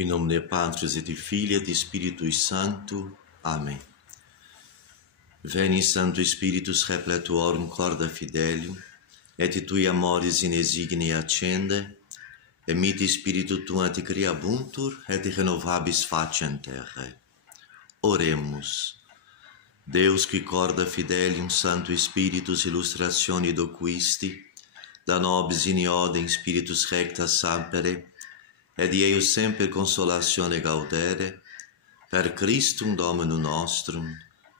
Em nome de Patris et de Filii et de Spiritus Sancto. Amém. Veni Santo Spiritus repletuorum corda fidelium, et tui amoris inesigne accende, et miti Spiritu tuum et creabuntur, et renovabis faciem terrae. Oremus. Deus qui corda fidelium Santo Spiritus illustratione doquisti, da nobis in iodem Spiritus recta sapere, et eius semper consolatione gaudere, per Christum Dominum nostrum.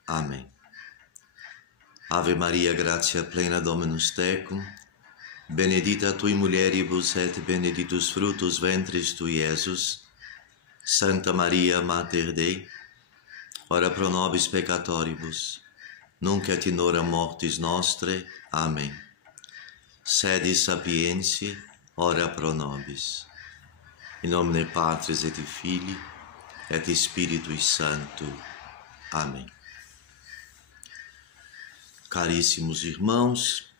Amém. Ave Maria, gratia plena Dominus tecum, benedicta tui mulieribus et benedictus fructus ventris tui, Iesus. Santa Maria, Mater Dei, ora pro nobis peccatoribus, nunc et in hora mortis nostre. Amém. Sede sapientiae, ora pro nobis. Em nome de Patris et de Filii et de Spiritus Sancto. Amém. Caríssimos irmãos,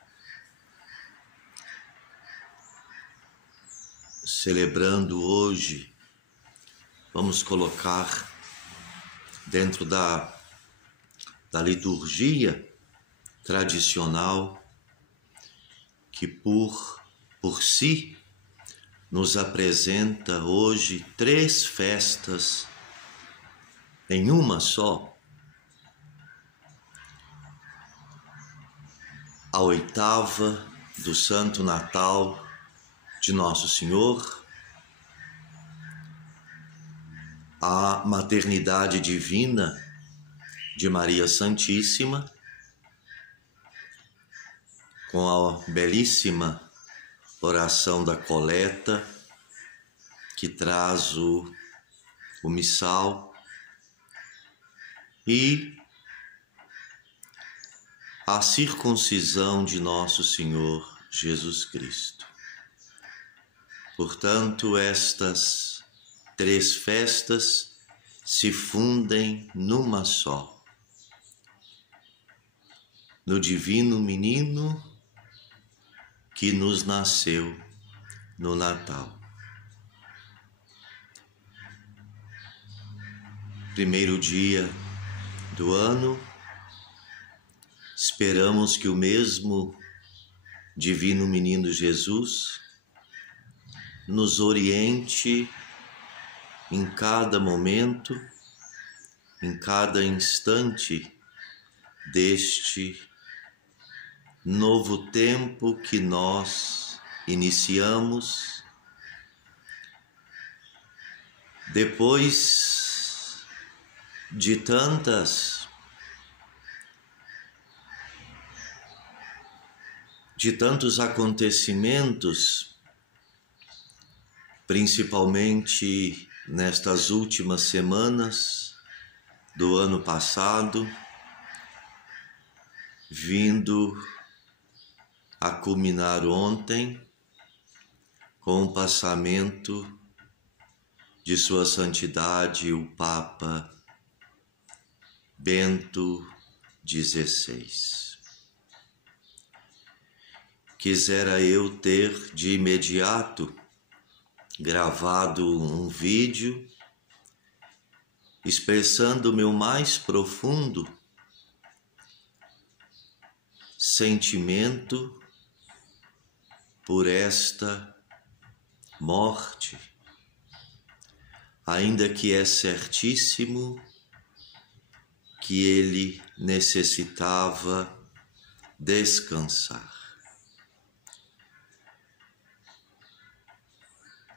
celebrando hoje, vamos colocar dentro da liturgia tradicional que por si nos apresenta hoje 3 festas em uma só. A 8ª do Santo Natal de Nosso Senhor, a maternidade divina de Maria Santíssima, com a belíssima oração da coleta, que traz o missal, e a circuncisão de Nosso Senhor Jesus Cristo. Portanto, estas 3 festas se fundem numa só, no divino menino que nos nasceu no Natal. Primeiro dia do ano, esperamos que o mesmo divino menino Jesus nos oriente em cada momento, em cada instante deste novo tempo que nós iniciamos depois de tantos acontecimentos, principalmente nestas últimas semanas do ano passado, vindo a culminar ontem com o passamento de Sua Santidade o Papa Bento XVI. Quisera eu ter de imediato gravado um vídeo expressando o meu mais profundo sentimento por esta morte, ainda que é certíssimo que ele necessitava descansar.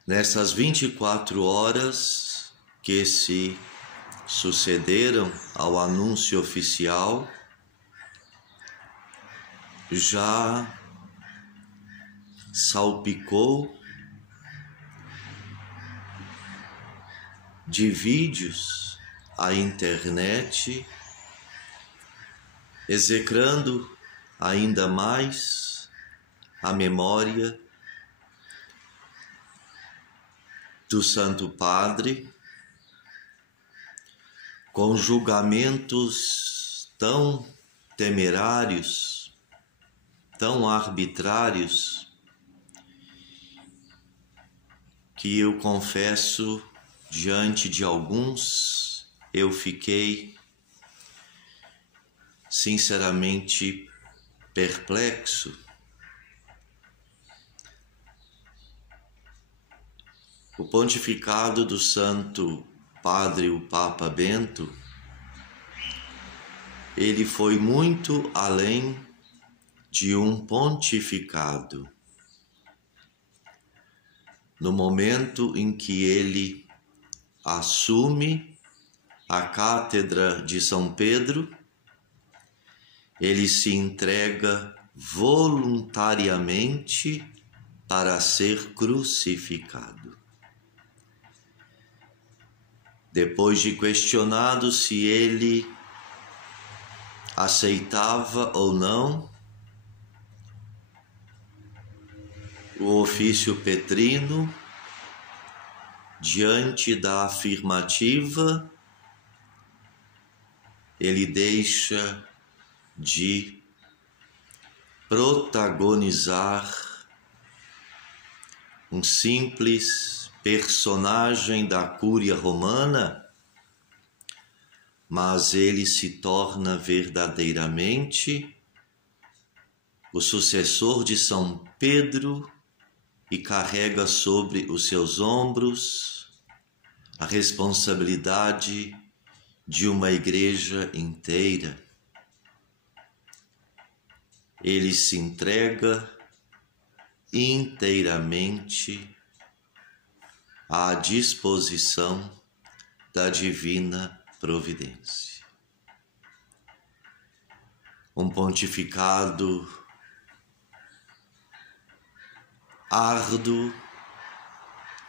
Nessas 24 horas que se sucederam ao anúncio oficial, já salpicou de vídeos a internet, execrando ainda mais a memória do Santo Padre, com julgamentos tão temerários, tão arbitrários, que eu confesso diante de alguns, eu fiquei sinceramente perplexo. O pontificado do Santo Padre, o Papa Bento, ele foi muito além de um pontificado. No momento em que ele assume a cátedra de São Pedro, ele se entrega voluntariamente para ser crucificado. Depois de questionado se ele aceitava ou não o ofício petrino, diante da afirmativa, ele deixa de protagonizar um simples personagem da Cúria Romana, mas ele se torna verdadeiramente o sucessor de São Pedro e carrega sobre os seus ombros a responsabilidade de uma igreja inteira. Ele se entrega inteiramente à disposição da divina providência. Um pontificado árduo,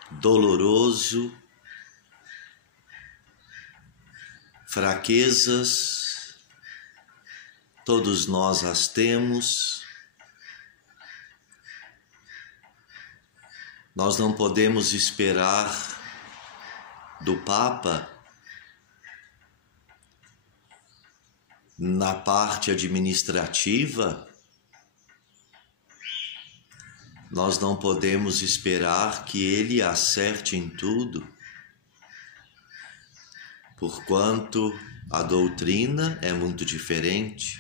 doloroso, fraquezas, todos nós as temos. Nós não podemos esperar do Papa, na parte administrativa, nós não podemos esperar que ele acerte em tudo, porquanto a doutrina é muito diferente.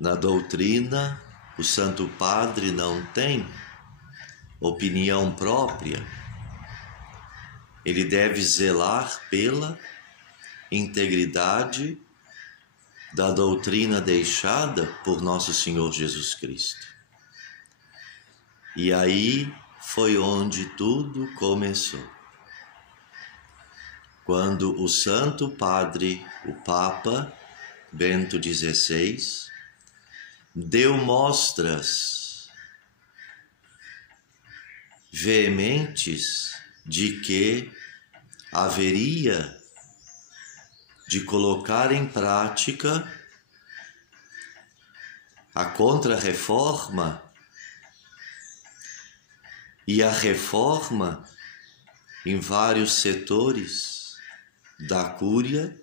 Na doutrina, o Santo Padre não tem opinião própria. Ele deve zelar pela integridade da doutrina deixada por nosso Senhor Jesus Cristo. E aí foi onde tudo começou. Quando o Santo Padre, o Papa Bento XVI, deu mostras veementes de que haveria de colocar em prática a contra-reforma e a reforma em vários setores da Cúria,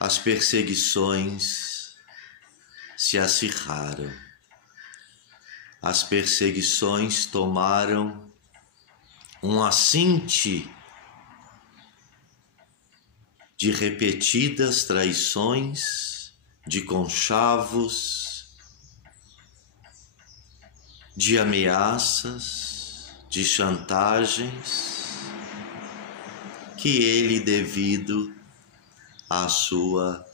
as perseguições se acirraram. As perseguições tomaram um acinte de repetidas traições, de conchavos, de ameaças, de chantagens, que ele, devido à sua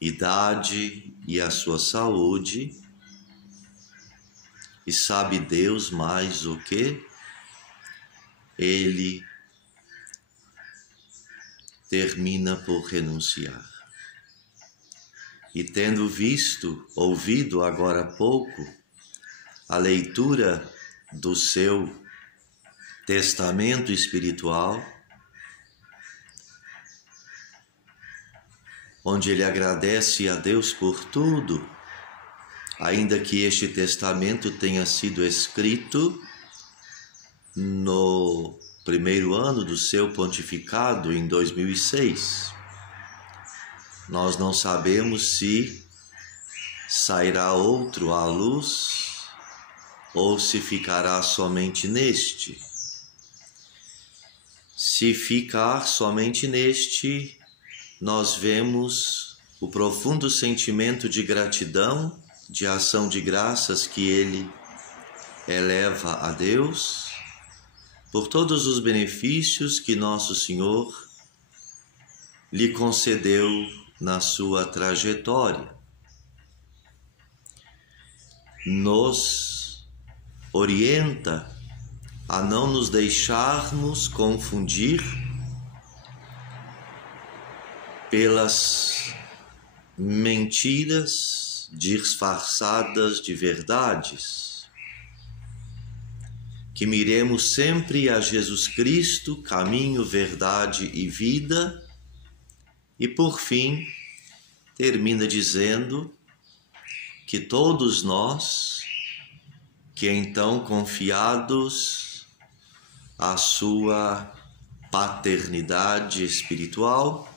idade e à sua saúde, e sabe Deus mais o que, ele termina por renunciar. E tendo ouvido agora há pouco, a leitura do seu testamento espiritual, onde ele agradece a Deus por tudo, ainda que este testamento tenha sido escrito no primeiro ano do seu pontificado, em 2006. Nós não sabemos se sairá outro à luz ou se ficará somente neste? Se ficar somente neste, nós vemos o profundo sentimento de gratidão, de ação de graças que ele eleva a Deus por todos os benefícios que Nosso Senhor lhe concedeu na sua trajetória. Nos orienta a não nos deixarmos confundir pelas mentiras disfarçadas de verdades, que miremos sempre a Jesus Cristo, caminho, verdade e vida, e por fim termina dizendo que todos nós, que então confiados à sua paternidade espiritual,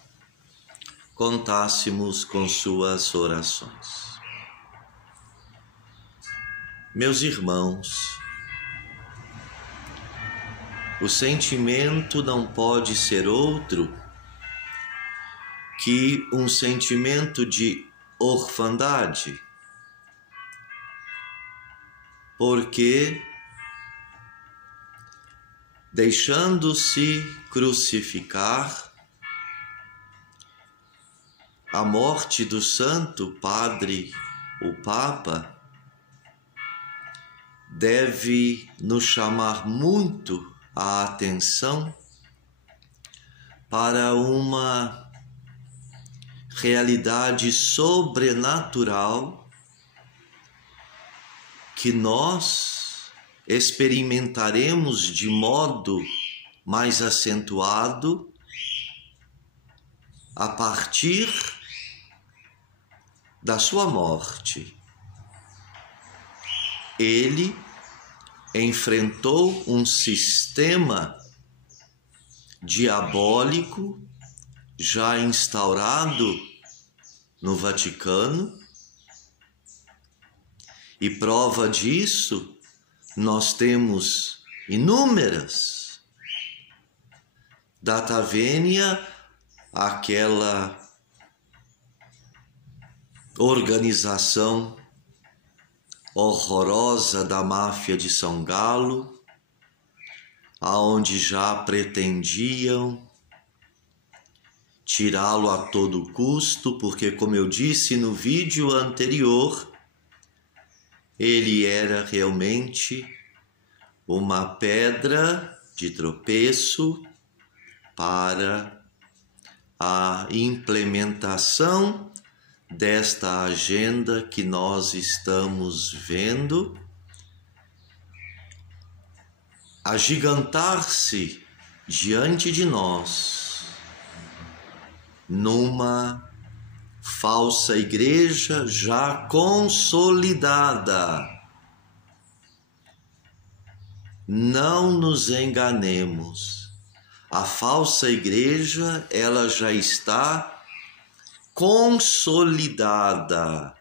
contássemos com suas orações. Meus irmãos, o sentimento não pode ser outro que um sentimento de orfandade, porque deixando-se crucificar, a morte do Santo Padre, o Papa, deve nos chamar muito a atenção para uma realidade sobrenatural que nós experimentaremos de modo mais acentuado a partir da sua morte. Ele enfrentou um sistema diabólico já instaurado no Vaticano, e prova disso nós temos inúmeras. Data venia, aquela organização horrorosa da máfia de São Galo, aonde já pretendiam tirá-lo a todo custo, porque, como eu disse no vídeo anterior, ele era realmente uma pedra de tropeço para a implementação desta agenda que nós estamos vendo agigantar-se diante de nós numa falsa igreja já consolidada. Não nos enganemos, a falsa igreja, ela já está consolidada,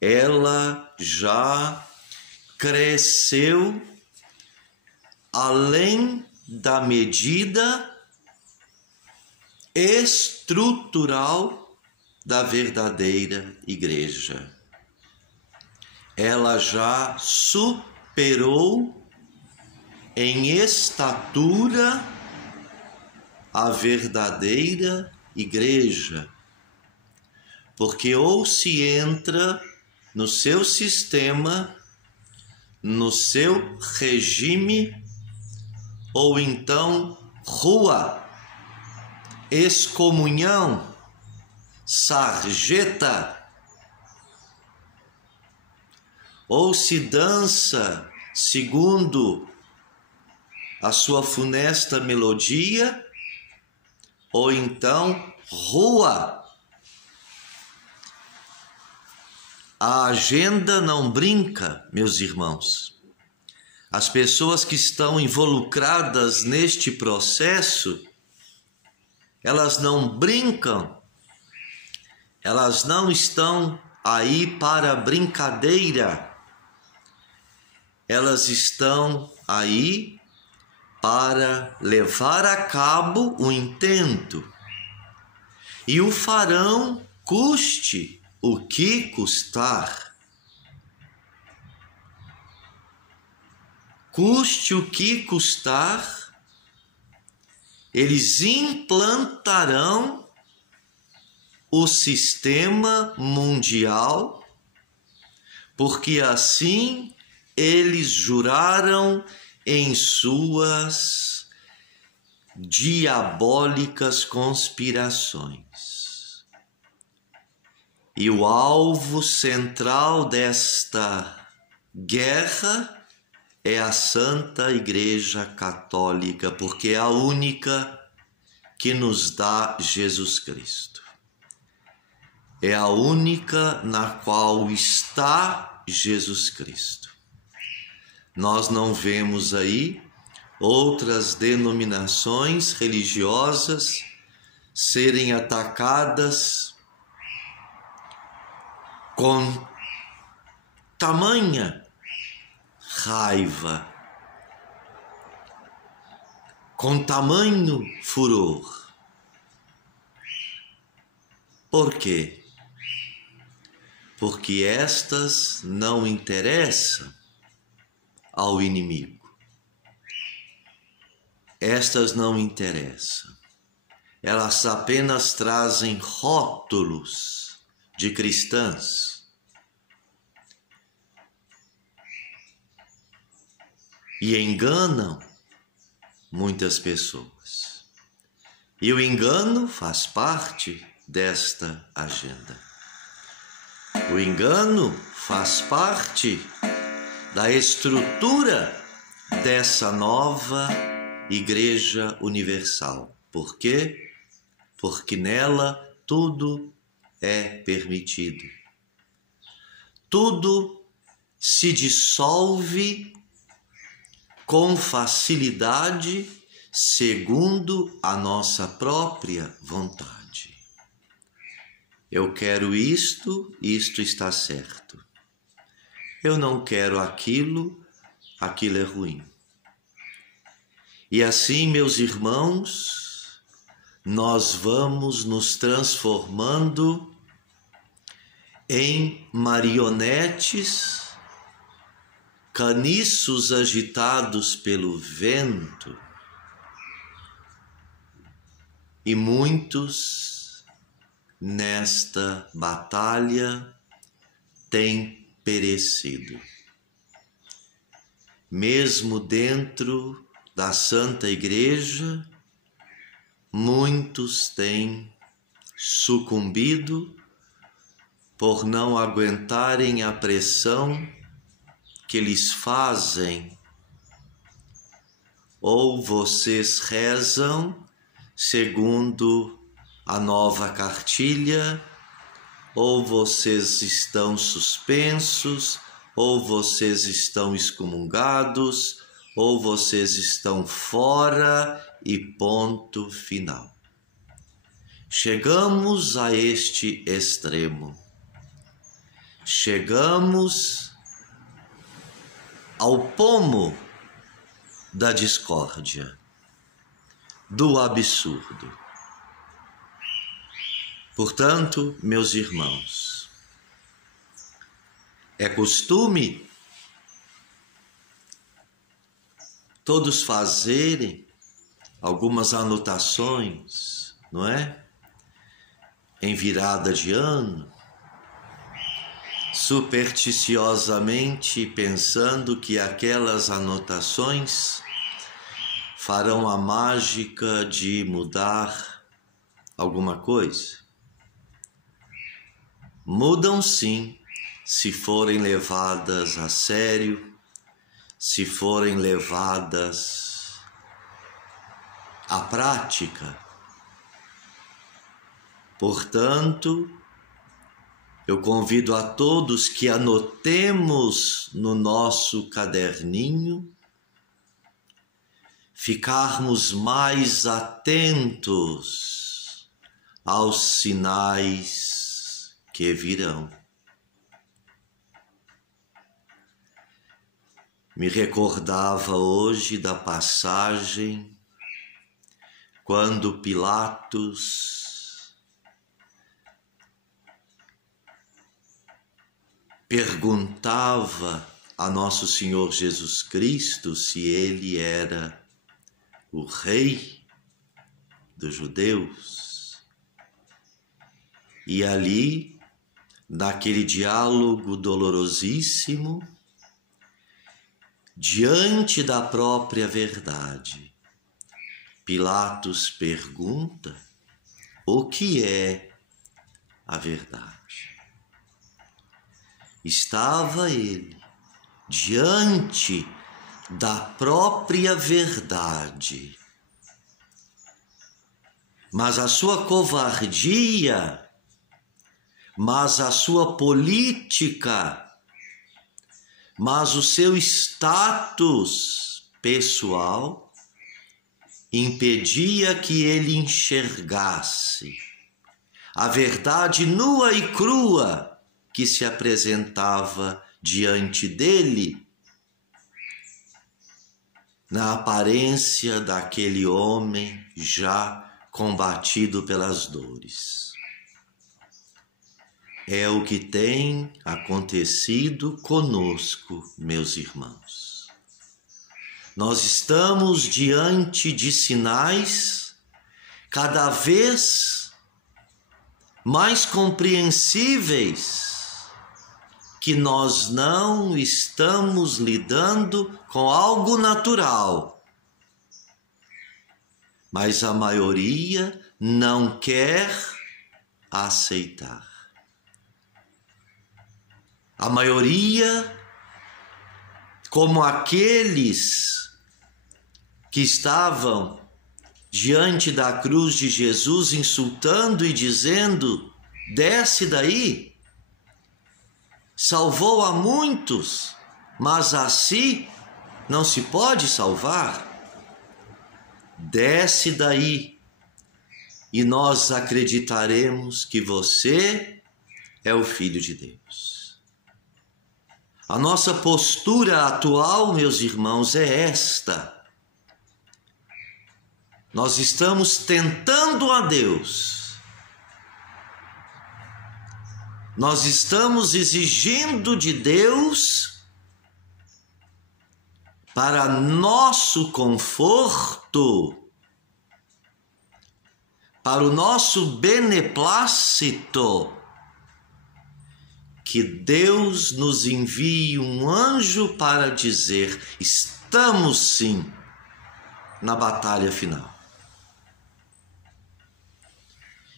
ela já cresceu além da medida estrutural da verdadeira igreja. Ela já superou em estatura a verdadeira igreja, porque ou se entra no seu sistema, no seu regime, ou então rua, excomunhão, sarjeta, ou se dança segundo a sua funesta melodia, ou então rua. A agenda não brinca, meus irmãos. As pessoas que estão involucradas neste processo, elas não brincam, elas não estão aí para brincadeira, elas estão aí para levar a cabo o intento e o farão custe o que custar. Custe o que custar, eles implantarão o sistema mundial, porque assim eles juraram em suas diabólicas conspirações. E o alvo central desta guerra é a Santa Igreja Católica, porque é a única que nos dá Jesus Cristo. É a única na qual está Jesus Cristo. Nós não vemos aí outras denominações religiosas serem atacadas com tamanha raiva, com tamanho furor. Por quê? Porque estas não interessam ao inimigo. Estas não interessam. Elas apenas trazem rótulos de cristãs. E enganam muitas pessoas. E o engano faz parte desta agenda. O engano faz parte da estrutura dessa nova Igreja Universal. Por quê? Porque nela tudo é permitido. Tudo se dissolve com facilidade, segundo a nossa própria vontade. Eu quero isto, isto está certo. Eu não quero aquilo, aquilo é ruim. E assim, meus irmãos, nós vamos nos transformando em marionetes, caniços agitados pelo vento, e muitos nesta batalha têm perecido. Mesmo dentro da Santa Igreja, muitos têm sucumbido por não aguentarem a pressão que lhes fazem. Ou vocês rezam segundo a nova cartilha, ou vocês estão suspensos, ou vocês estão excomungados, ou vocês estão fora e ponto final. Chegamos a este extremo. Chegamos ao pomo da discórdia, do absurdo. Portanto, meus irmãos, é costume todos fazerem algumas anotações, não é? Em virada de ano, supersticiosamente pensando que aquelas anotações farão a mágica de mudar alguma coisa. Mudam sim, se forem levadas a sério, se forem levadas à prática. Portanto, eu convido a todos que anotemos no nosso caderninho, ficarmos mais atentos aos sinais que virão. Me recordava hoje da passagem quando Pilatos perguntava a Nosso Senhor Jesus Cristo se ele era o rei dos judeus. E ali, naquele diálogo dolorosíssimo, diante da própria verdade, Pilatos pergunta o que é a verdade. Estava ele diante da própria verdade, mas a sua covardia, mas a sua política, mas o seu status pessoal impedia que ele enxergasse a verdade nua e crua que se apresentava diante dele, na aparência daquele homem já combatido pelas dores. É o que tem acontecido conosco, meus irmãos. Nós estamos diante de sinais cada vez mais compreensíveis que nós não estamos lidando com algo natural. Mas a maioria não quer aceitar. A maioria, como aqueles que estavam diante da cruz de Jesus insultando e dizendo: desce daí, salvou a muitos, mas a si não se pode salvar. Desce daí e nós acreditaremos que você é o Filho de Deus. A nossa postura atual, meus irmãos, é esta. Nós estamos tentando a Deus. Nós estamos exigindo de Deus, para nosso conforto, para o nosso beneplácito, que Deus nos envie um anjo para dizer: estamos sim na batalha final.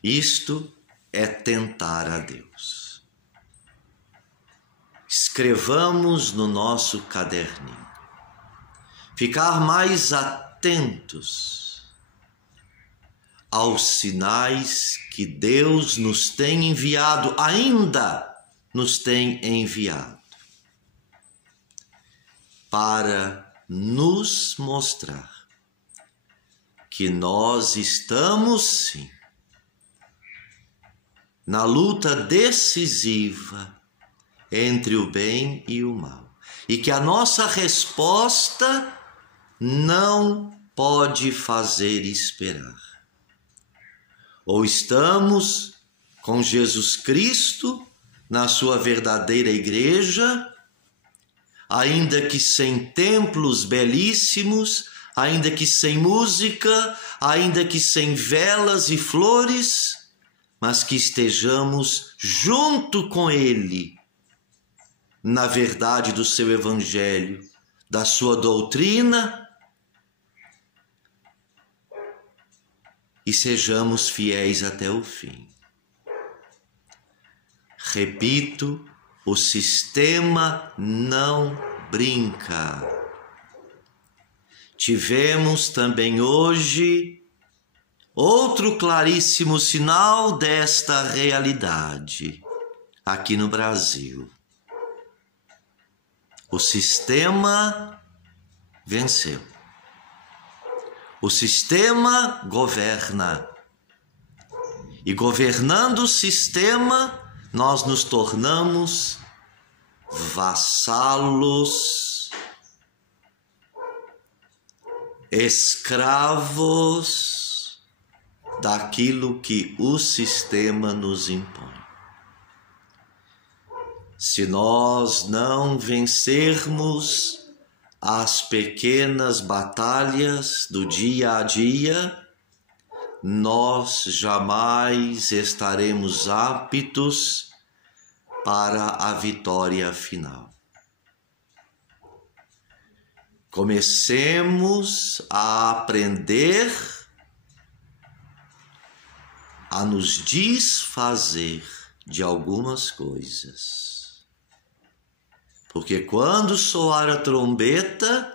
Isto é tentar a Deus. Escrevamos no nosso caderninho. Ficar mais atentos aos sinais que Deus nos tem enviado, ainda nos tem enviado, para nos mostrar que nós estamos sim na luta decisiva entre o bem e o mal, e que a nossa resposta não pode fazer esperar. Ou estamos com Jesus Cristo na sua verdadeira igreja, ainda que sem templos belíssimos, ainda que sem música, ainda que sem velas e flores, mas que estejamos junto com Ele, na verdade do seu evangelho, da sua doutrina, e sejamos fiéis até o fim. Repito, o sistema não brinca. Tivemos também hoje outro claríssimo sinal desta realidade aqui no Brasil. O sistema venceu. O sistema governa. E governando o sistema, nós nos tornamos vassalos escravos daquilo que o sistema nos impõe. Se nós não vencermos as pequenas batalhas do dia a dia, nós jamais estaremos aptos para a vitória final. Comecemos a aprender a nos desfazer de algumas coisas. Porque quando soar a trombeta,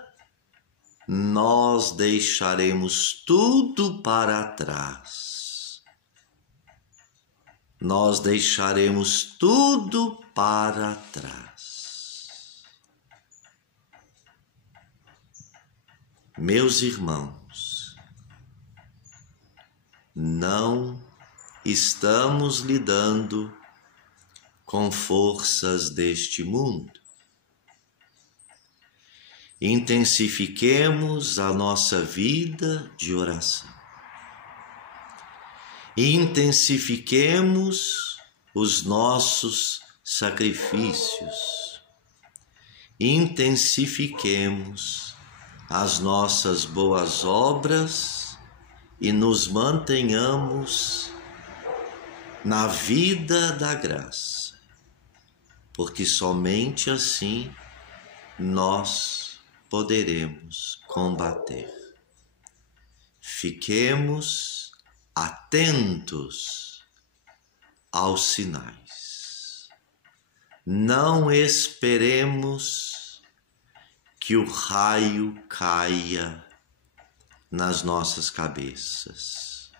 nós deixaremos tudo para trás. Nós deixaremos tudo para trás. Meus irmãos, não estamos lidando com forças deste mundo. Intensifiquemos a nossa vida de oração. Intensifiquemos os nossos sacrifícios. Intensifiquemos as nossas boas obras e nos mantenhamos na vida da graça, porque somente assim nós poderemos combater. Fiquemos atentos aos sinais. Não esperemos que o raio caia nas nossas cabeças.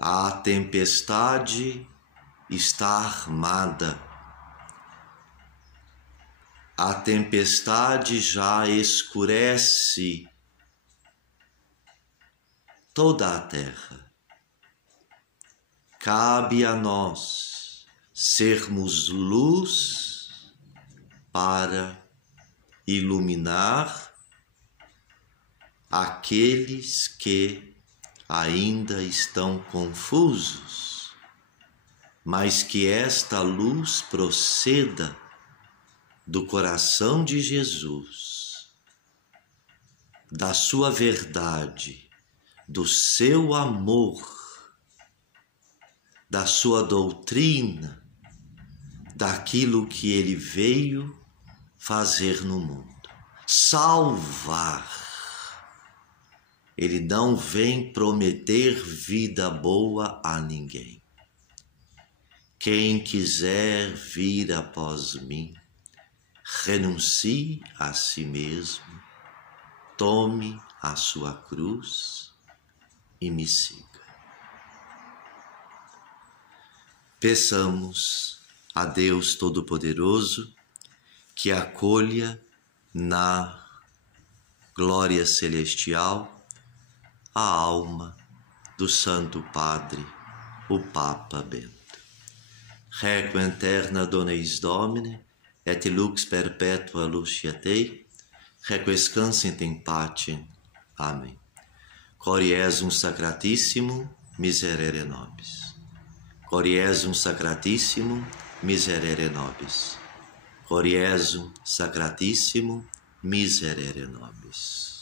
A tempestade está armada. A tempestade já escurece toda a terra. Cabe a nós sermos luz para iluminar aqueles que ainda estão confusos, mas que esta luz proceda do coração de Jesus, da sua verdade, do seu amor, da sua doutrina, daquilo que ele veio fazer no mundo. Salvar. Ele não vem prometer vida boa a ninguém. Quem quiser vir após mim, renuncie a si mesmo, tome a sua cruz e me siga. Peçamos a Deus Todo-Poderoso que acolha na glória celestial a alma do Santo Padre, o Papa Bento. Requiem aeterna dona eis Domine, et lux perpetua luciate, requiescansent in pacem. Amém. Coriesum sacratissimum miserere nobis. Coriesum sacratissimum miserere nobis. Coriesum sacratissimum miserere nobis.